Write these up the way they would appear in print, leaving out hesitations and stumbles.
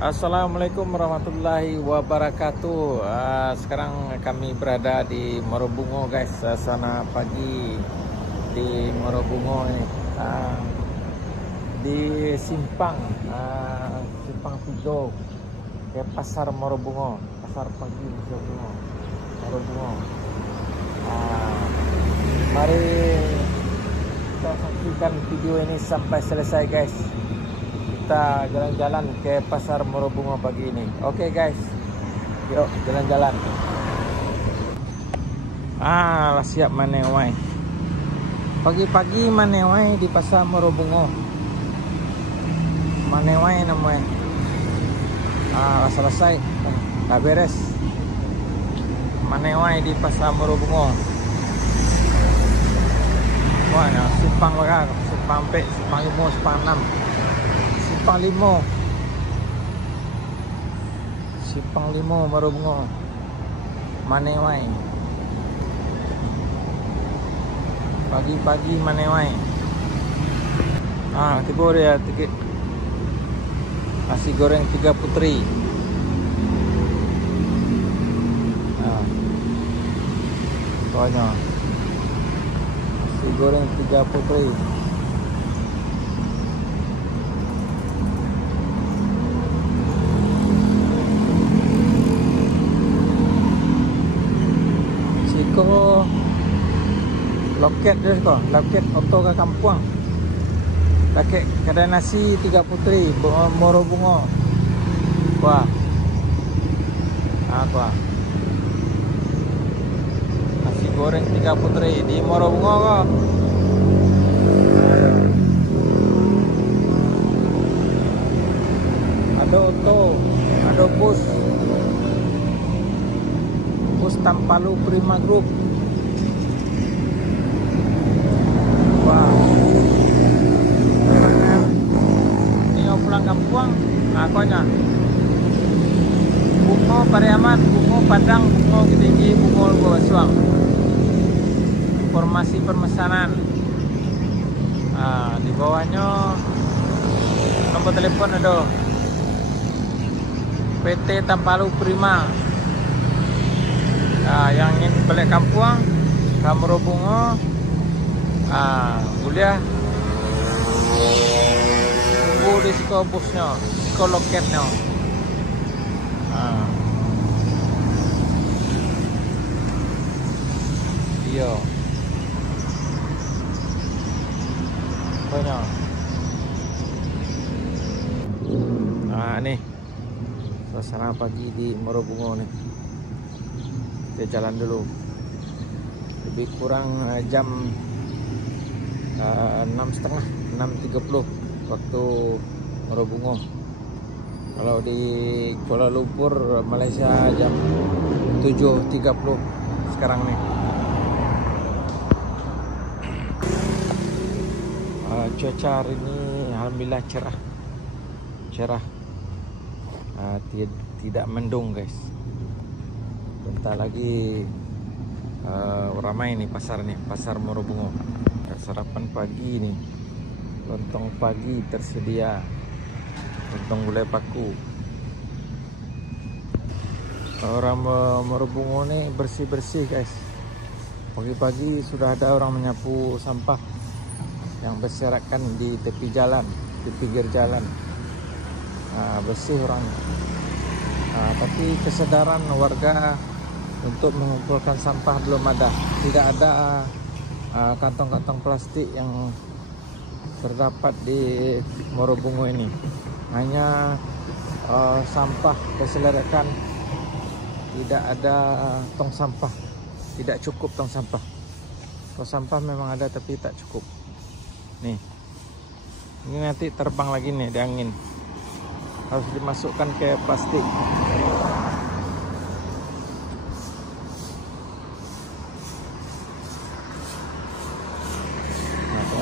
Assalamualaikum warahmatullahi wabarakatuh. Sekarang kami berada di Morobungo, guys. Suasana pagi di Morobungo ini, di Simpang, Simpang Tigo, ke Pasar Morobungo, Pasar Pagi Morobungo. Mari kita saksikan video ini sampai selesai, guys. Kita jalan-jalan ke Pasar Morobungo pagi ini. Oke, guys, yuk jalan-jalan. Lah siap manewai. Pagi-pagi manewai di Pasar Morobungo. Manewai namanya. Selesai. Dah beres. Manewai di Pasar Morobungo. Wah, nah, Simpang bakal, Simpang Pek, Simpang 5, Simpang 6. Simpang 5 Morobungo manewai. Pagi-pagi manewai. Tiba dia tiket nasi goreng 3 putri. Pokoknya nasi goreng 3 putri. Loket dia kau, loket oto ke kampung. Pakai kedai nasi 3 putri Morobungo. Wah. Apa? Nasi goreng 3 putri di Morobungo kok. Ada oto, ada bus. Bus Tampalu Prima Group. Pulang kampung, konya Bungo Pariaman, Bungo Padang, Bungo Tinggi, Bungo Basuang. Informasi pemesanan. Di bawahnya nomor telepon ada. PT Tampalu Prima. Yang ingin balik kampung, ke Morobungo, kuliah. Di siko busnya, siko loketnya. Iya. Banyak. Nih suasana pagi di Morobungo nih. Kita jalan dulu. Lebih kurang jam 6.30, 6.30 waktu Morobungo. Kalau di Kuala Lumpur Malaysia jam 7.30 sekarang nih. Cuaca hari ini alhamdulillah cerah. Tidak mendung, guys. Bentar lagi ramai nih pasar nih, Pasar Morobungo. Sarapan pagi nih. Lontong pagi tersedia. Lontong gulai paku. Orang Morobungo nih bersih-bersih, guys. Pagi-pagi sudah ada orang menyapu sampah yang berserakan di tepi jalan, di pinggir jalan. Bersih orang. Tapi kesadaran warga untuk mengumpulkan sampah belum ada. Tidak ada kantong-kantong plastik yang terdapat di Morobungo ini. Hanya sampah berserakan. Tidak ada tong sampah. Tidak cukup tong sampah. Tong sampah memang ada tapi tak cukup. Nih. Ini nanti terbang lagi nih di angin. Harus dimasukkan ke plastik.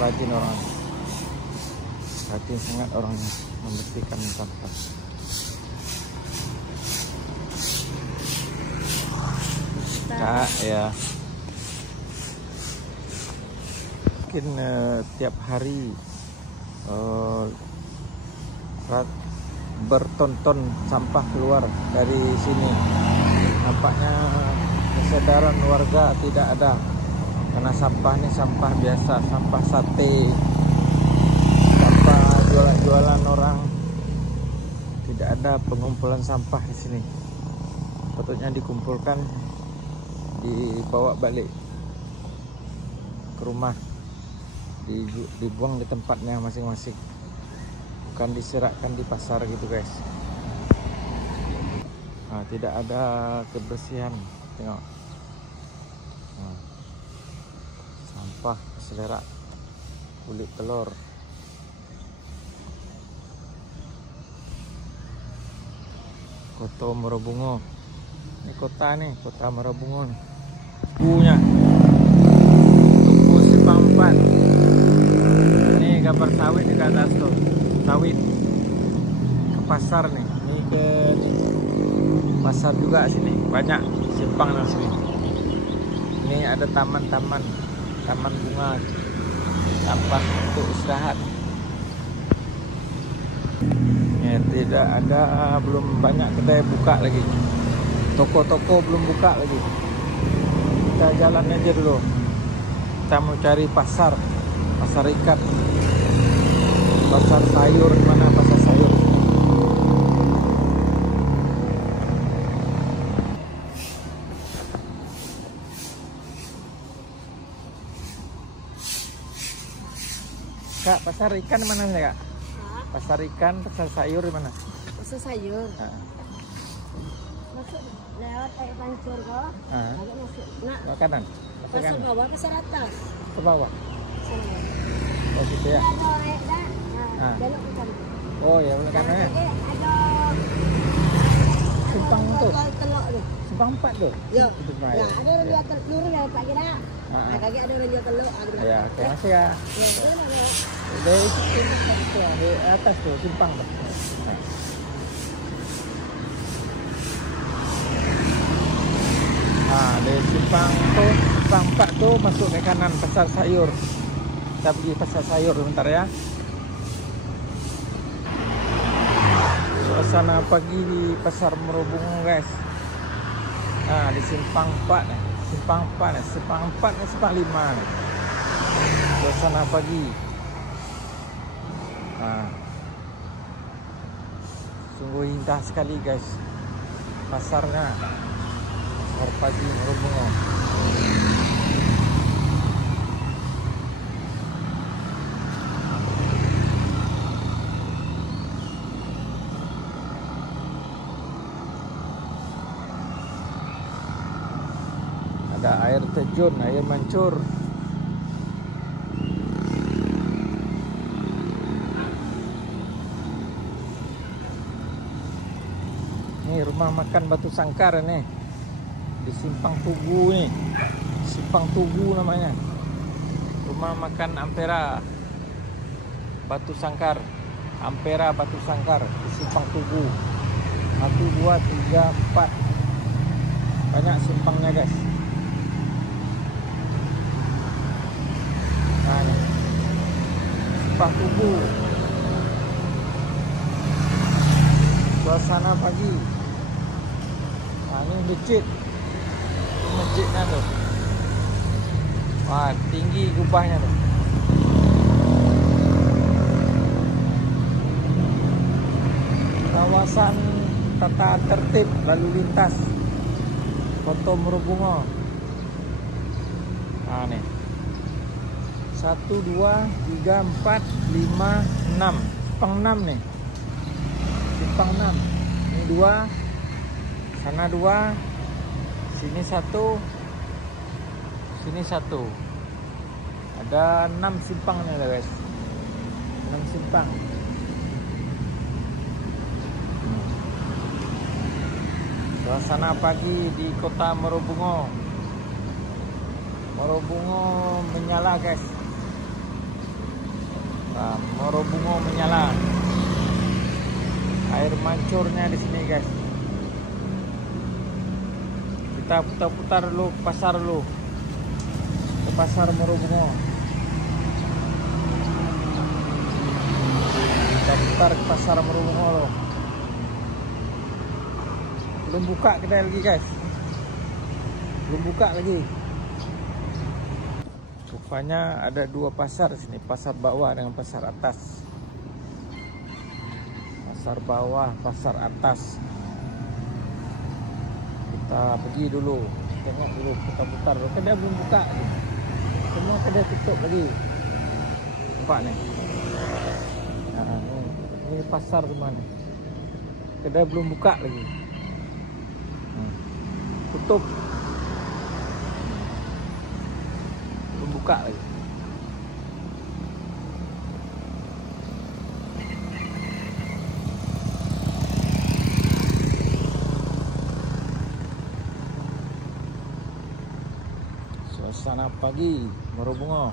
Rajin orang. Rajin sangat orangnya membersihkan sampah. Ya. Mungkin tiap hari bertonton sampah keluar dari sini. Nampaknya kesadaran warga tidak ada, karena sampah ini sampah biasa, sampah sate, sampah jualan-jualan orang. Tidak ada pengumpulan sampah di sini. Patutnya dikumpulkan, dibawa balik ke rumah, dibuang di tempatnya masing-masing, bukan diserakkan di pasar gitu guys. Nah, tidak ada kebersihan, tengok. Nah, sampah selerak, kulit telur. Kota Marabungo. Ini kota nih, kota Marabungo nih. Tubuhnya. Tubuh Simpang 4. Ini gambar sawit di atas tuh. Sawit. Ke pasar nih. Ini ke nih. Pasar juga sini. Banyak simpang di sini. Ini ada taman-taman, taman bunga. Tempat untuk istirahat. Ya, tidak ada, belum banyak kedai buka lagi. Toko-toko belum buka lagi. Kita jalan aja dulu. Kita mau cari pasar, pasar ikan, pasar sayur. Mana pasar sayur? Kak, pasar ikan mana sih kak? Pasar ikan, pasar sayur di mana? Pasar sayur. Masuk lewat air pancur kok. Agak masuk. Nah, ke kanan. pasar bawah, pasar atas. Ke bawah. Sana. Oh gitu ya. Ada orek dah. Ah. Belok ke kanan. Oh ya, belok kanan ya. Ada Simpang tuh. telok tu. Simpang 4 tuh. Ya. Itu Ya, ada orang jual telur, lurus dah tak kira. Ah. Kaki ada orang jual telur, ada Ya, oke, masih ya. Ya, ada. Dari situ ya, di atas tuh, simpang tuh. Nah, dari simpang tuh, simpang 4 tuh masuk ke kanan, pasar sayur. Kita pergi pasar sayur bentar ya. Suasana pagi di pasar Marabungo guys. Nah, di simpang 4 nih. Simpang 4 nih, simpang 4 nih, simpang 5 nih. Suasana pagi. Nah, sungguh indah sekali guys. Pasarnya, pasar pagi Marabungo. Ada air terjun, air mancur. Ini rumah makan Batu Sangkar nih. Di Simpang Tugu nih. Simpang Tugu namanya. Rumah makan Ampera Batu Sangkar. Ampera Batu Sangkar di Simpang Tugu. 1, 2, 3, 4. Banyak simpangnya guys. Nah, nih. Simpang Tugu. Suasana pagi. Nah, ini masjid. Ini masjidnya tuh. Wah, tinggi kubahnya tuh. Kawasan tata tertib lalu lintas Kota Marabungo. Nah, nih. 1, 2, 3, 4, 5, 6. Simpang 6 nih. Simpang 6. Ini 2. Sana 2. Sini 1. Sini 1. Ada 6 simpang nih guys. 6 simpang. Suasana pagi di Kota Marabungo. Marabungo menyala guys. Nah, Marabungo menyala. Air mancurnya di sini guys. Kita putar-putar dulu ke pasar dulu. Ke pasar Marabungo. Kita putar ke pasar Marabungo loh. Belum buka kedai lagi guys. Belum buka lagi. Rupanya ada dua pasar di sini, pasar bawah dengan pasar atas. Pasar bawah, pasar atas. Kita pergi dulu, tengok dulu, putar-putar. Kedai belum buka lagi. Semua kedai tutup lagi. Nampak nih. Nah, ini pasar semua nih. Kedai belum buka lagi. Tutup. Belum buka lagi. Suasana pagi Morobungo.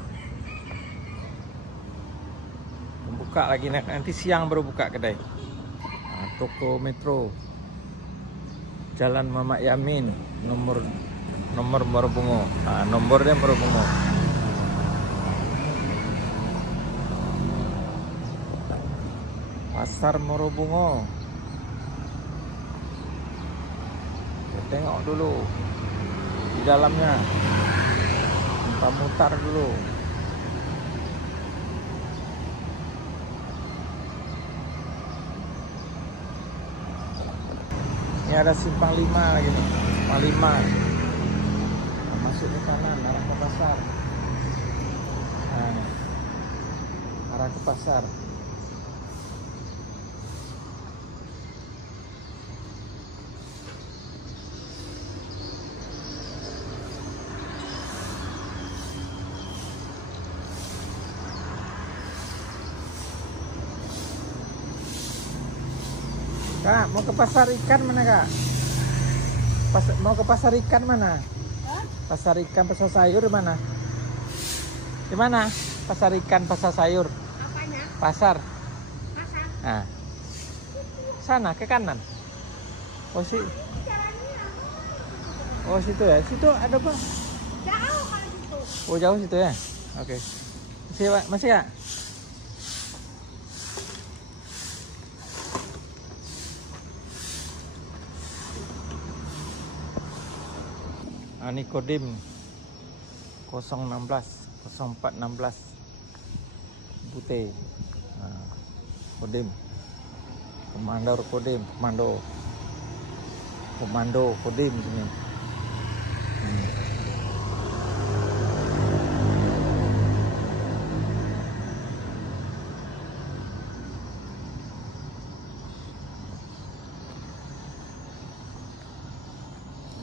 Belum buka lagi, nanti siang baru buka kedai. Nah, toko Metro Jalan Mamak Yamin, nomor Morobungo. Nah, nomornya Morobungo. Pasar Morobungo. Kita tengok dulu di dalamnya. Kita mutar dulu. Ini ada simpang 5 lagi nih. Simpang 5. Nah, masuk ke kanan arah ke pasar. Nah, nih. Arah ke pasar. Kak, mau ke pasar ikan mana kak? Mau ke pasar ikan mana? Hah? Pasar ikan, pasar sayur di mana? Di mana? Pasar ikan, pasar sayur. Apanya? Pasar. Pasar. Nah, sana ke kanan. Oh oh situ ya. Situ ada apa? Jauh kalau situ. Oh jauh situ ya. Oke. Masih ya? Ini Kodim 016 0416 Bute. Nah, Kodim Komando Kodim Komando Kodim sini.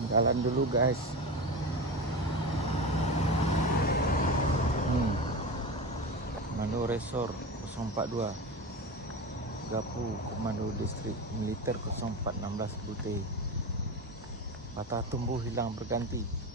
Jalan dulu guys. Komando Resor 042 Gapu Komando Distrik Militer 0416 Bute. Patah tumbuh hilang berganti.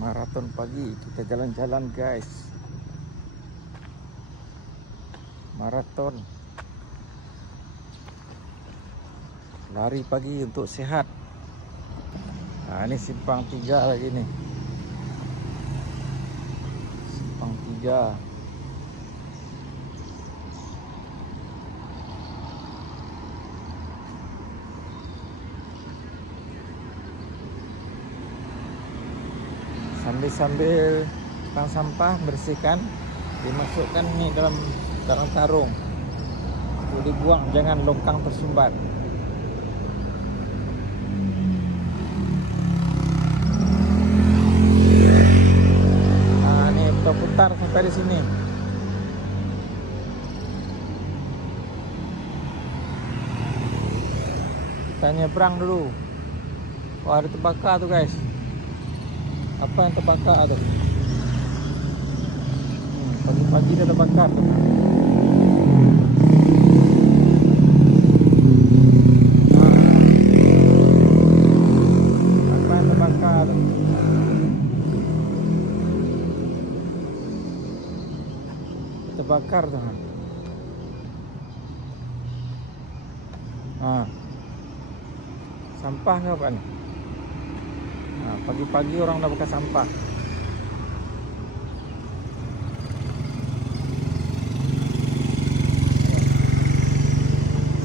Maraton pagi, kita jalan-jalan guys. Maraton lari pagi untuk sehat. Nah, ini simpang 3 lagi nih. Simpang 3. Sambil tang sampah bersihkan, dimasukkan nih dalam karung, lalu dibuang, jangan longkang tersumbat. Nah, ini putar sampai di sini. Kita nyebrang dulu. Wah, ada terbakar tuh guys. Apa yang terbakar tuh? Pagi-pagi dah terbakar tuh. Apa yang terbakar tuh? Terbakar tuh. Nah, sampah nggak Pak nih? Nah, pagi-pagi orang udah buka sampah.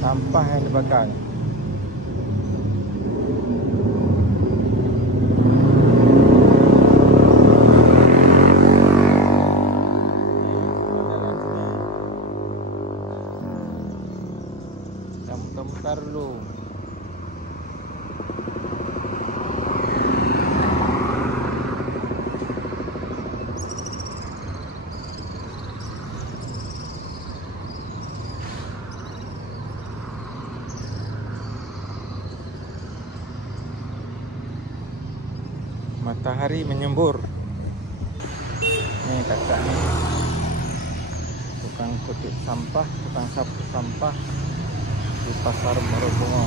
Sampah yang dibakar. Muter-muter dulu. Matahari menyembur. Nih kakak nih, tukang kutip sampah, tukang sapu sampah di Pasar Morobungo.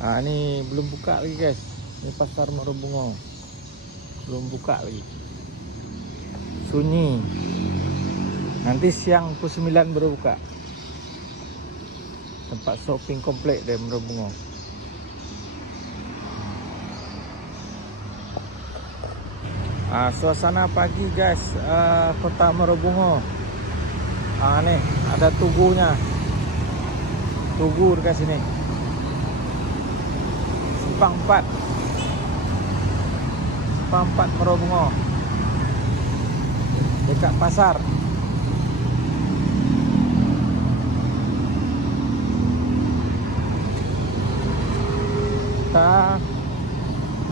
Nah, ini belum buka lagi guys. Ini Pasar Morobungo belum buka lagi, sunyi. Nanti siang pukul 9 baru buka. Tempat shopping komplek dari Morobungo. Suasana pagi guys, kota Morobungo. Nih ada tugunya, tugu dekat sini. Simpang 4 Morobungo, dekat pasar.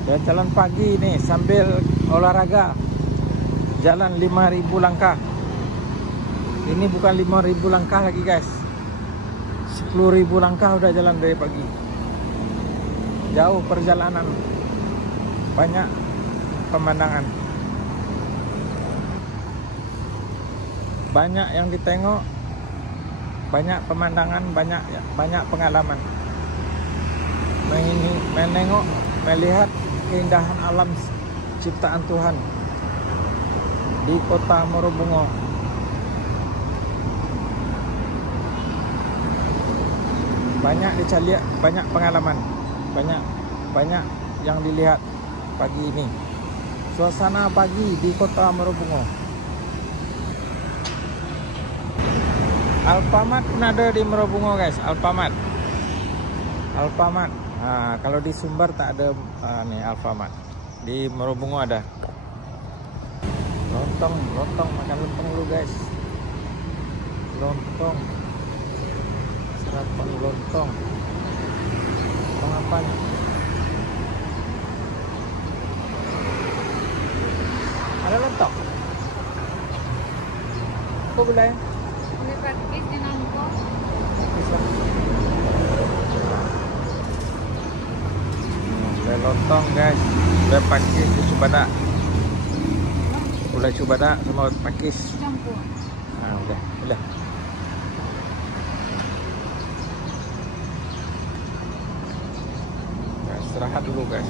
Kita jalan pagi nih sambil olahraga, jalan 5.000 langkah. Ini bukan 5.000 langkah lagi guys, 10.000 langkah udah jalan dari pagi. Jauh perjalanan, banyak pemandangan, banyak yang ditengok, banyak pemandangan, banyak pengalaman. Menengok, melihat keindahan alam ciptaan Tuhan di kota Morobungo. Banyak dicari, banyak pengalaman, banyak yang dilihat pagi ini. Suasana pagi di kota Morobungo. Alfamart pun ada di Morobungo guys, Alfamart. Nah, kalau di Sumbar tak ada. Nih Alfamart di Morobungo ada. Lontong, makan lontong dulu guys. Lontong, sarapan lontong. Lontong apa nih? Ada lontong. Apa boleh? Ini pakis di nangko. Lontong guys, udah pakis di Cubada. Udah Cubada sama pakis. Campur. Nah, udah. Nah, istirahat dulu guys.